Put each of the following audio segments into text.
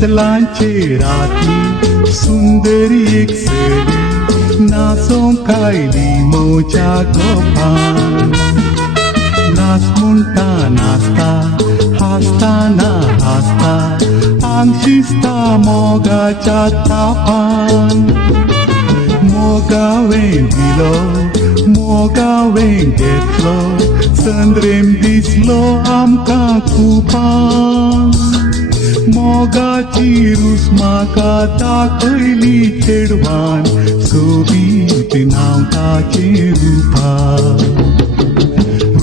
शेतलांचे राती सुंदरी एक सरी नाचोंक आयली मोच्या गोपान नाच म्हणटा नाचता हासताना हासता आंग शिजता मोगाच्या तापान मोगावें दिलो मोगावें घेतलो संद्रेम दिसलो आमकां कुपान मोगाची रूस म्हाका दाखयली चेडवान सोबीत नांव ताचें रूपा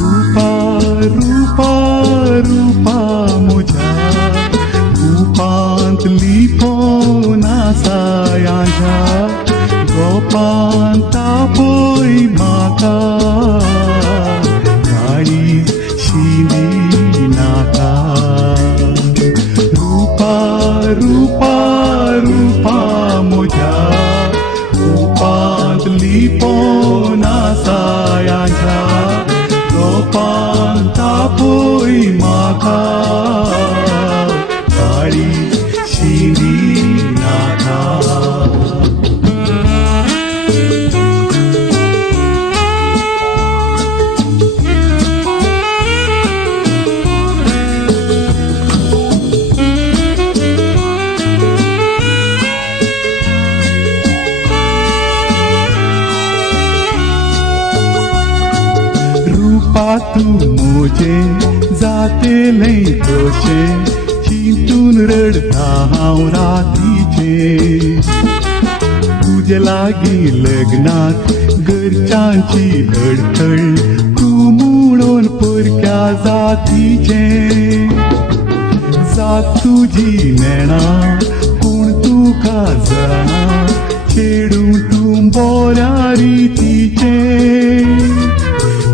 रूपा रूपा रूपा म्हज्या रूपांत लिपोवन आसा ह्या गोपान तापय म्हाका काळीज शिंदी नाका रूपा रूपा रूपा म्हज्या रूपांत लिपोवन आसा ह्या गोपान तापय म्हाका काळीज शिंदी नाका तू मोजे जातेलें कशें चिंतून रडता हांव रातीचें तुजे लागीं लग्नाक घरच्यांची हडतळ तूं म्हणून परक्या जातीचें जात तुजी नेणा पूण तुका जाणा चेडूं तूं बऱ्या रितीचें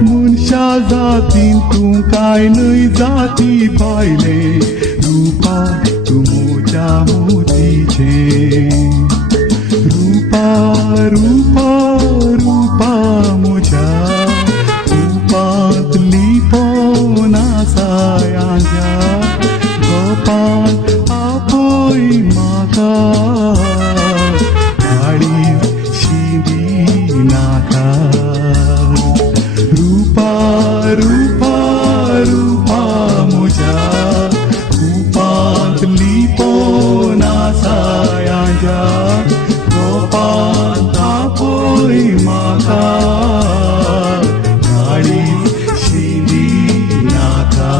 मनशा जातीन तूं कांय न्हय जाती भायले रूपा तूं म्हज्या मोतीचें रूपा रूपा रूपा म्हज्या रूपांत लिपोवन आसा ह्या गोपान आपय म्हाका काळीज शिंदी नाका रूपा रूपा रूपा म्हज्या रूपांत लिपोवन आसा ह्या गोपान तापय म्हाका काळीज शिंदी नाका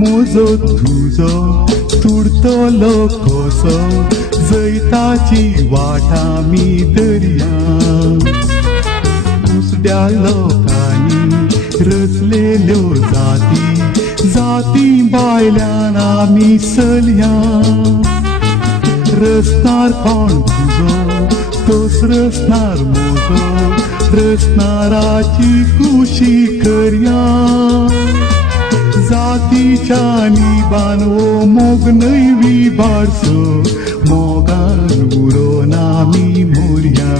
मोजो तुजो तुडतलो कसो जैताची वाट आमी दर्या उसड्या लोकांनी रचलेल्यो जाती जाती भायल्यान आमी चलया रचणार कोण तुजो तोच रचणार म्हजो रचणाराची कुशी करया जातीच्या निबान ओ मोग नैवी बारसो मोगान उरोन आमी मोरया